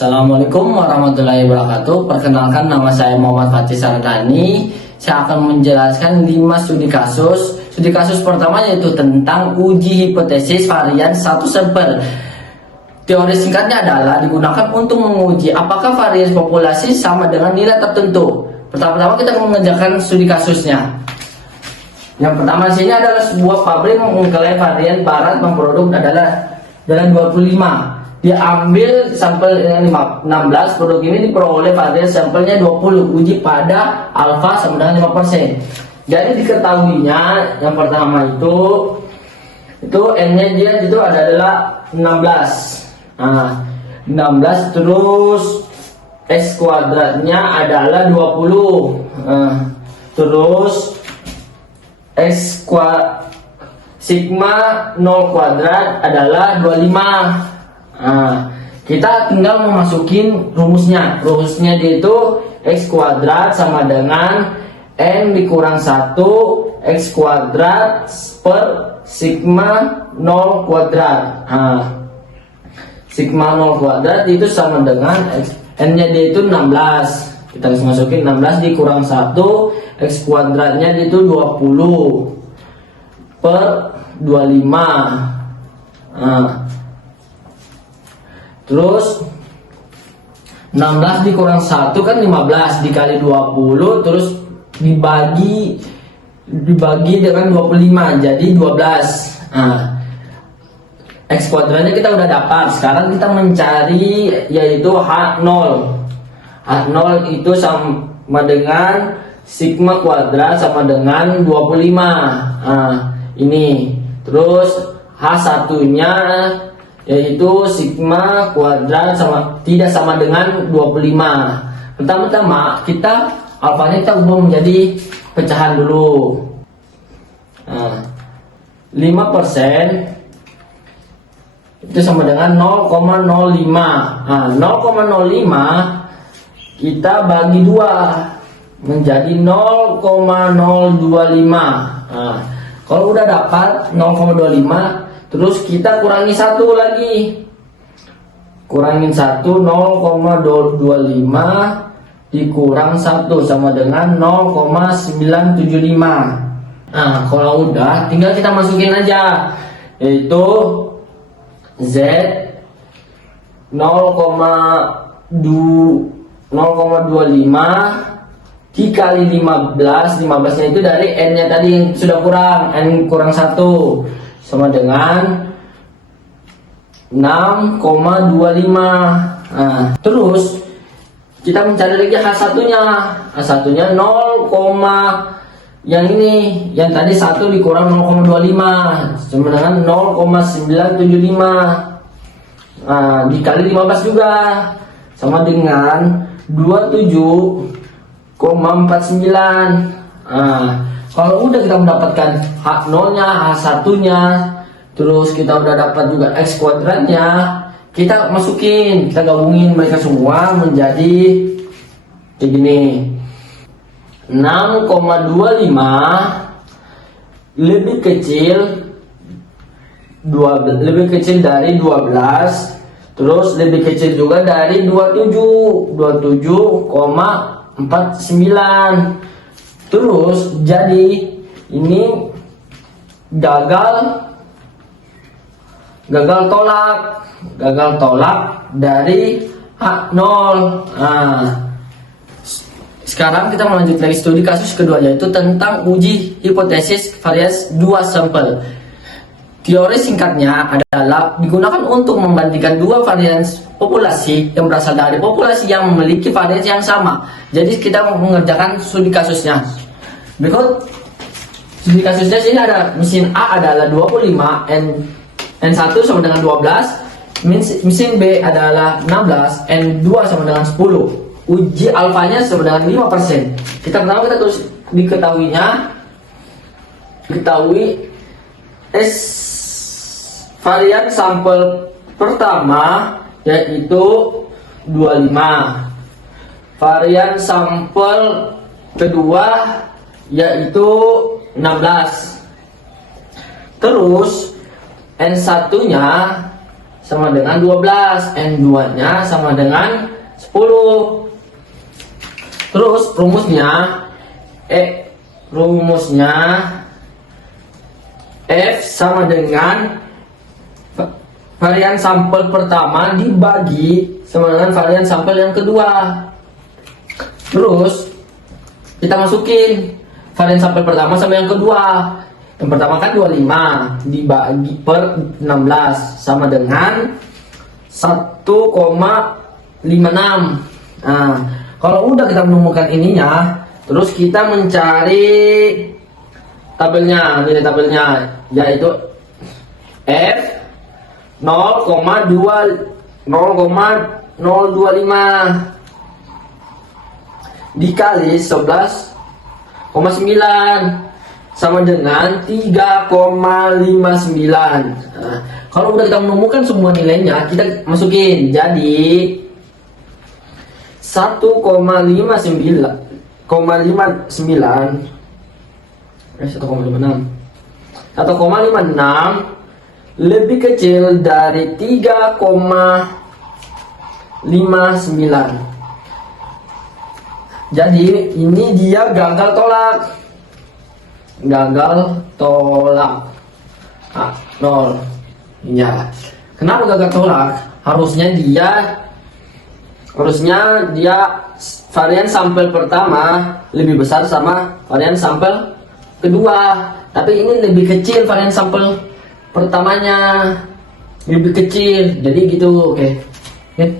Assalamualaikum warahmatullahi wabarakatuh. Perkenalkan, nama saya Muhammad Fatih Sardani. Saya akan menjelaskan 5 studi kasus. Studi kasus pertama yaitu tentang uji hipotesis varian satu sampel. Teori singkatnya adalah digunakan untuk menguji apakah variasi populasi sama dengan nilai tertentu. Pertama-tama kita akan mengerjakan studi kasusnya. Yang pertama sini adalah sebuah pabrik mengklaim varian barat memproduk adalah 25. Dia ambil sampel dengan 16, produk ini diperoleh varian sampelnya 20, uji pada alfa sama dengan 5%. Jadi diketahuinya yang pertama itu n-nya dia itu adalah 16. Nah, 16 terus x kuadratnya adalah 20. Terus x sigma 0 kuadrat adalah 25. Nah, kita tinggal memasukin rumusnya. Rumusnya dia itu x kuadrat sama dengan n dikurang 1 x kuadrat per sigma 0 kuadrat. Nah, sigma 0 kuadrat itu sama dengan n-nya dia itu 16. Kita harus masukin 16 dikurang 1 x kuadratnya dia itu 20 per 25. Nah, terus 16 dikurang 1 kan 15 dikali 20 terus dibagi dengan 25 jadi 12. Nah, x kuadratnya kita udah dapat. Sekarang kita mencari yaitu H0. H0 itu sama dengan sigma kuadrat sama dengan 25. Nah, ini. Terus H1 nya yaitu sigma kuadrat tidak sama dengan 25. Pertama-tama kita alfanya kita ubah menjadi pecahan dulu. Nah, 5% itu sama dengan 0,05. Nah, 0,05 kita bagi 2 menjadi 0,025. Nah, kalau udah dapat 0,25 terus kita kurangi 1 lagi. Kurangin 1, 0,25 dikurang 1 sama dengan 0,975. Nah, kalau udah tinggal kita masukin aja yaitu Z 0,25 dikali 15. 15 nya itu dari n nya tadi yang sudah kurang, n kurang 1 sama dengan 6,25. Nah, terus kita mencari lagi H1 nya. H1 nya 0, yang ini yang tadi 1 dikurang 0,25 sama dengan 0,975. Nah, dikali 15 juga sama dengan 27,49. Nah, kalau udah kita mendapatkan H0 nya, H1 nya, terus kita udah dapat juga x kuadratnya, kita masukin, kita gabungin mereka semua menjadi kayak gini. 6,25 lebih kecil dari 12, terus lebih kecil juga dari 27,49. Terus jadi ini gagal tolak dari H0. Nah, sekarang kita melanjut lagi studi kasus kedua yaitu tentang uji hipotesis variasi 2 sampel. Teori singkatnya adalah digunakan untuk membandingkan 2 varian populasi yang berasal dari populasi yang memiliki variasi yang sama. Jadi kita mengerjakan studi kasusnya. Berikut studi kasusnya. Sini ada mesin A adalah 25, N1 sama dengan 12, mesin B adalah 16, N2 sama dengan 10. Uji alfanya sama dengan 5%. Kita tulis diketahui S varian sampel pertama yaitu 25. Varian sampel kedua yaitu 16. Terus N1 nya sama dengan 12, N2 nya sama dengan 10. Terus rumusnya F sama dengan varian sampel pertama dibagi sama dengan varian sampel yang kedua. Terus kita masukin varian sampel pertama sama yang kedua. Yang pertama kan 25 dibagi per 16 sama dengan 1,56. Nah, kalau udah kita menemukan ininya, terus kita mencari tabelnya, nilai tabelnya, yaitu F 0,025 dikali 11,9 sama dengan 3,59. Nah, kalau udah kita menemukan semua nilainya, kita masukin. Jadi 1,56 lebih kecil dari 3,59. Jadi ini dia gagal tolak. Ah, 0. Ya. Kenapa gagal tolak? Harusnya dia varian sampel pertama lebih besar sama varian sampel kedua. Tapi ini lebih kecil, varian sampel pertamanya lebih kecil. Jadi gitu, oke.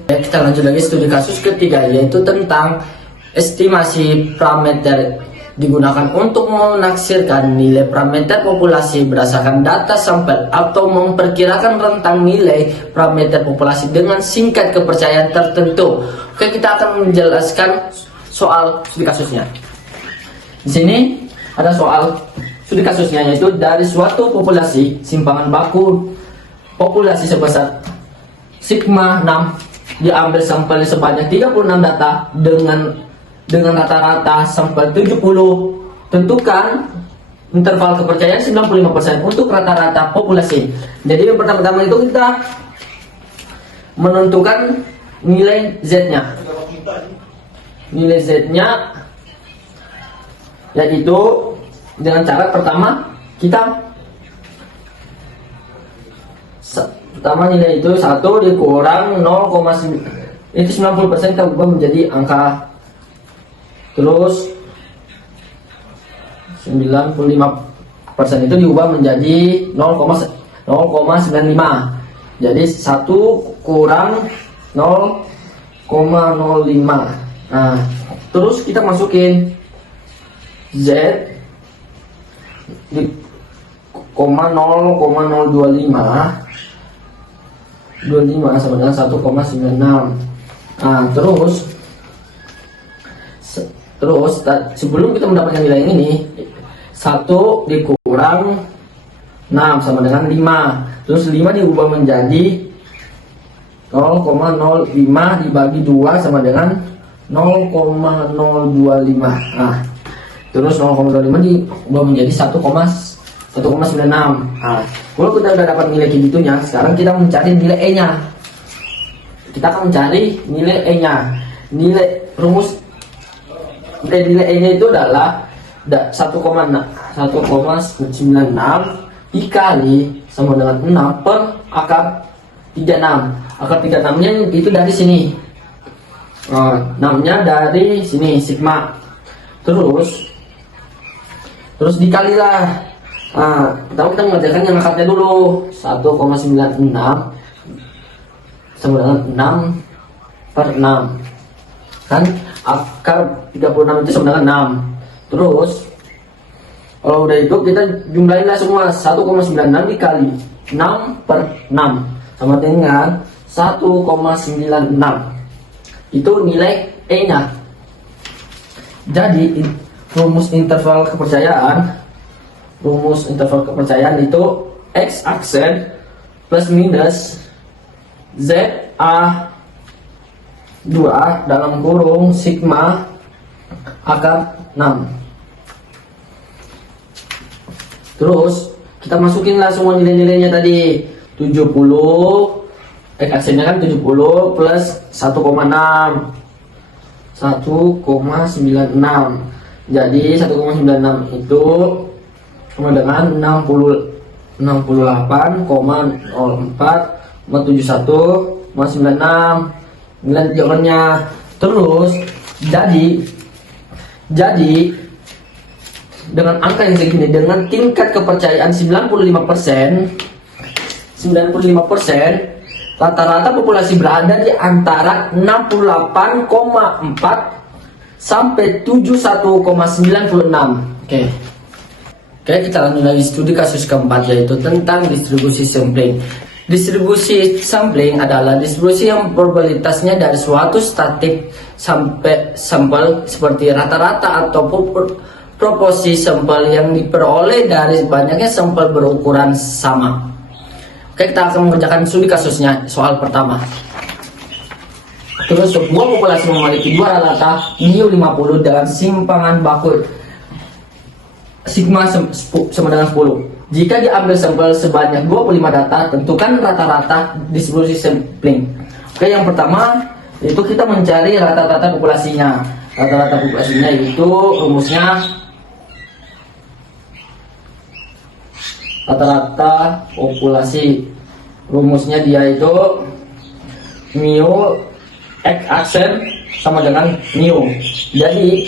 Kita lanjut lagi studi kasus ketiga, yaitu tentang estimasi parameter digunakan untuk menaksirkan nilai parameter populasi berdasarkan data sampel atau memperkirakan rentang nilai parameter populasi dengan singkat kepercayaan tertentu. Oke, kita akan menjelaskan soal studi kasusnya. Di sini ada soal studi kasusnya, yaitu dari suatu populasi simpangan baku populasi sebesar sigma 6 diambil sampel sebanyak 36 data dengan rata-rata sampel 70. Tentukan interval kepercayaan 95% untuk rata-rata populasi. Jadi yang pertama-tama itu kita menentukan nilai Z-nya. Nilai Z-nya yaitu dengan cara pertama nilai itu 1 dikurang 0,9, itu 90% kita ubah menjadi angka. Terus 95% itu diubah menjadi 0,95. Jadi 1 kurang 0,05. Nah, terus kita masukin Z di 0,025 sama dengan 1,96. Nah, terus sebelum kita mendapatkan nilai ini, 1 dikurang 6 sama dengan 5. Terus 5 diubah menjadi 0,05 dibagi 2 sama dengan 0,025. Nah, terus 0,25 diubah menjadi 1,96. Nah, kalau kita udah dapat nilai gitunya, sekarang kita mencari nilai E-nya. Kita akan mencari nilai E-nya. Nilai E-nya itu adalah 1,96 dikali sama dengan 6 per akar 36. Akar 36 nya itu dari sini, 6 nya dari sini, sigma. Terus dikalilah. Kita mengerjakan yang akarnya dulu. 1,96 sama dengan 6 per 6, kan akar 36 itu sama dengan 6. Terus kalau udah itu kita jumlahinlah semua. 1,96 dikali 6 per 6 sama dengan 1,96. Itu nilai E nya. Jadi rumus interval kepercayaan itu X aksen plus minus ZA 2 dalam kurung sigma akar 6. Terus kita masukinlah semua nilai-nilainya tadi. 70 X aksennya kan 70 plus 1,6. 1,96. Jadi 1,96 itu sama dengan 68,04,71,96. Nilai jawabannya. Terus jadi dengan angka yang segini, dengan tingkat kepercayaan 95%, rata-rata populasi berada di antara 68,4 sampai 71,96. Oke, kita lanjut lagi studi kasus keempat, yaitu tentang distribusi sampling. Distribusi sampling adalah distribusi yang probabilitasnya dari suatu statik sampai sampel seperti rata-rata atau proporsi sampel yang diperoleh dari banyaknya sampel berukuran sama. Oke, kita akan mengerjakan studi kasusnya. Soal pertama. Terus sebuah populasi memiliki dua rata mu 50 dengan simpangan baku sigma sama dengan 10. Jika diambil sampel sebanyak 25 data, tentukan rata-rata distribusi sampling. Oke, yang pertama itu kita mencari rata-rata populasinya. Rata-rata populasinya itu rumusnya rata-rata populasi. Rumusnya dia itu mu X aksen sama dengan mu. Jadi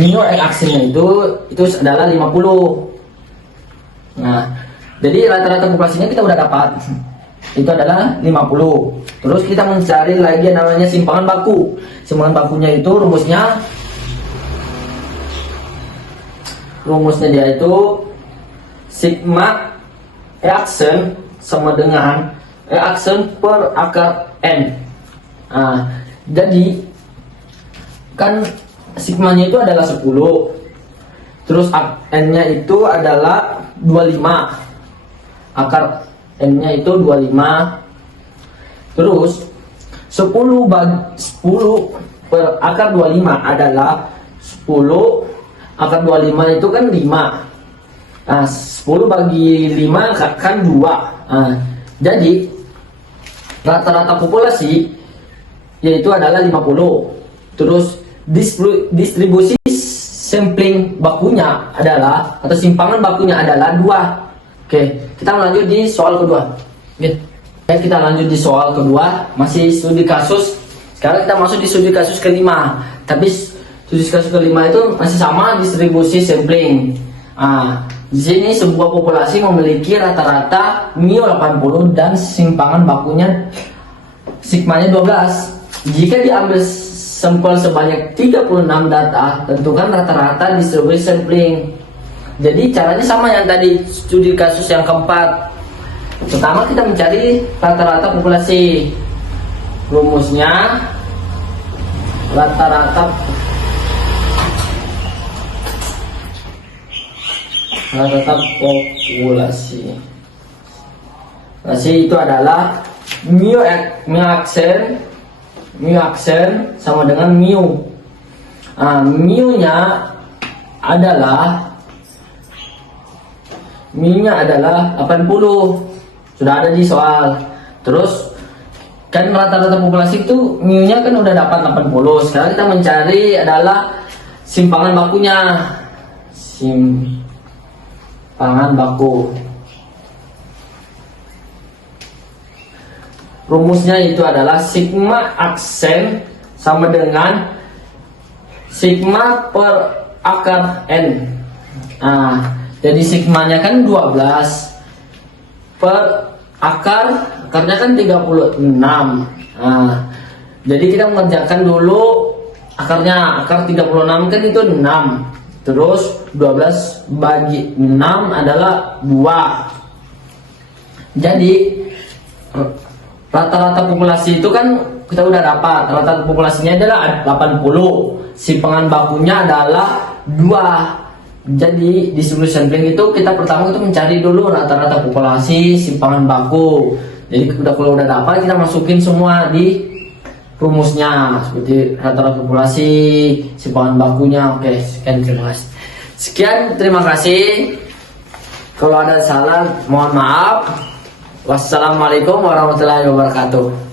mu X aksennya itu adalah 50. Nah, jadi rata-rata populasinya kita udah dapat. Itu adalah 50. Terus kita mencari lagi yang namanya simpangan baku. Simpangan bakunya itu rumusnya dia itu sigma aksen sama dengan aksen per akar n. Nah, jadi kan sigmanya itu adalah 10, terus n-nya itu adalah 25, akar n-nya itu 25, terus 10 per akar 25 adalah 10, akar 25 itu kan 5. Nah, 10 bagi 5 kan 2. Nah, jadi rata-rata populasi yaitu adalah 50. Terus distribusi sampling bakunya adalah, atau simpangan bakunya adalah 2. Oke, kita lanjut di soal kedua. Kita lanjut di soal kedua, masih studi kasus. Sekarang kita masuk di studi kasus kelima. Tapi studi kasus kelima itu masih sama, distribusi sampling. Di sini sebuah populasi memiliki rata-rata mu 80 dan simpangan bakunya sigmanya 12. Jika diambil sampel sebanyak 36 data, tentukan rata-rata distribusi sampling. Jadi caranya sama yang tadi studi kasus yang keempat. Pertama kita mencari rata-rata populasi. Rumusnya rata-rata populasi. Populasi itu adalah mu aksen sama dengan mu. Mu-nya adalah 80. Sudah ada di soal. Terus kan rata-rata populasi itu mu-nya kan udah dapat 80. Sekarang kita mencari adalah simpangan bakunya. Simpangan baku. Rumusnya itu adalah sigma aksen sama dengan sigma per akar n. Jadi sigmanya kan 12 per akarnya kan 36. Jadi kita mengerjakan dulu akarnya. Akar 36 kan itu 6. Terus 12 bagi 6 adalah 2. Jadi rata-rata populasi itu kan kita udah dapat. Rata-rata populasinya adalah 80. Simpangan bakunya adalah 2. Jadi distribusi sampling itu kita pertama itu mencari dulu rata-rata populasi, simpangan baku. Jadi kalau udah dapat kita masukin semua di rumusnya, seperti rata-rata populasi, simpangan bakunya. Oke, sekian terima kasih. Kalau ada salah mohon maaf. Wassalamualaikum warahmatullahi wabarakatuh.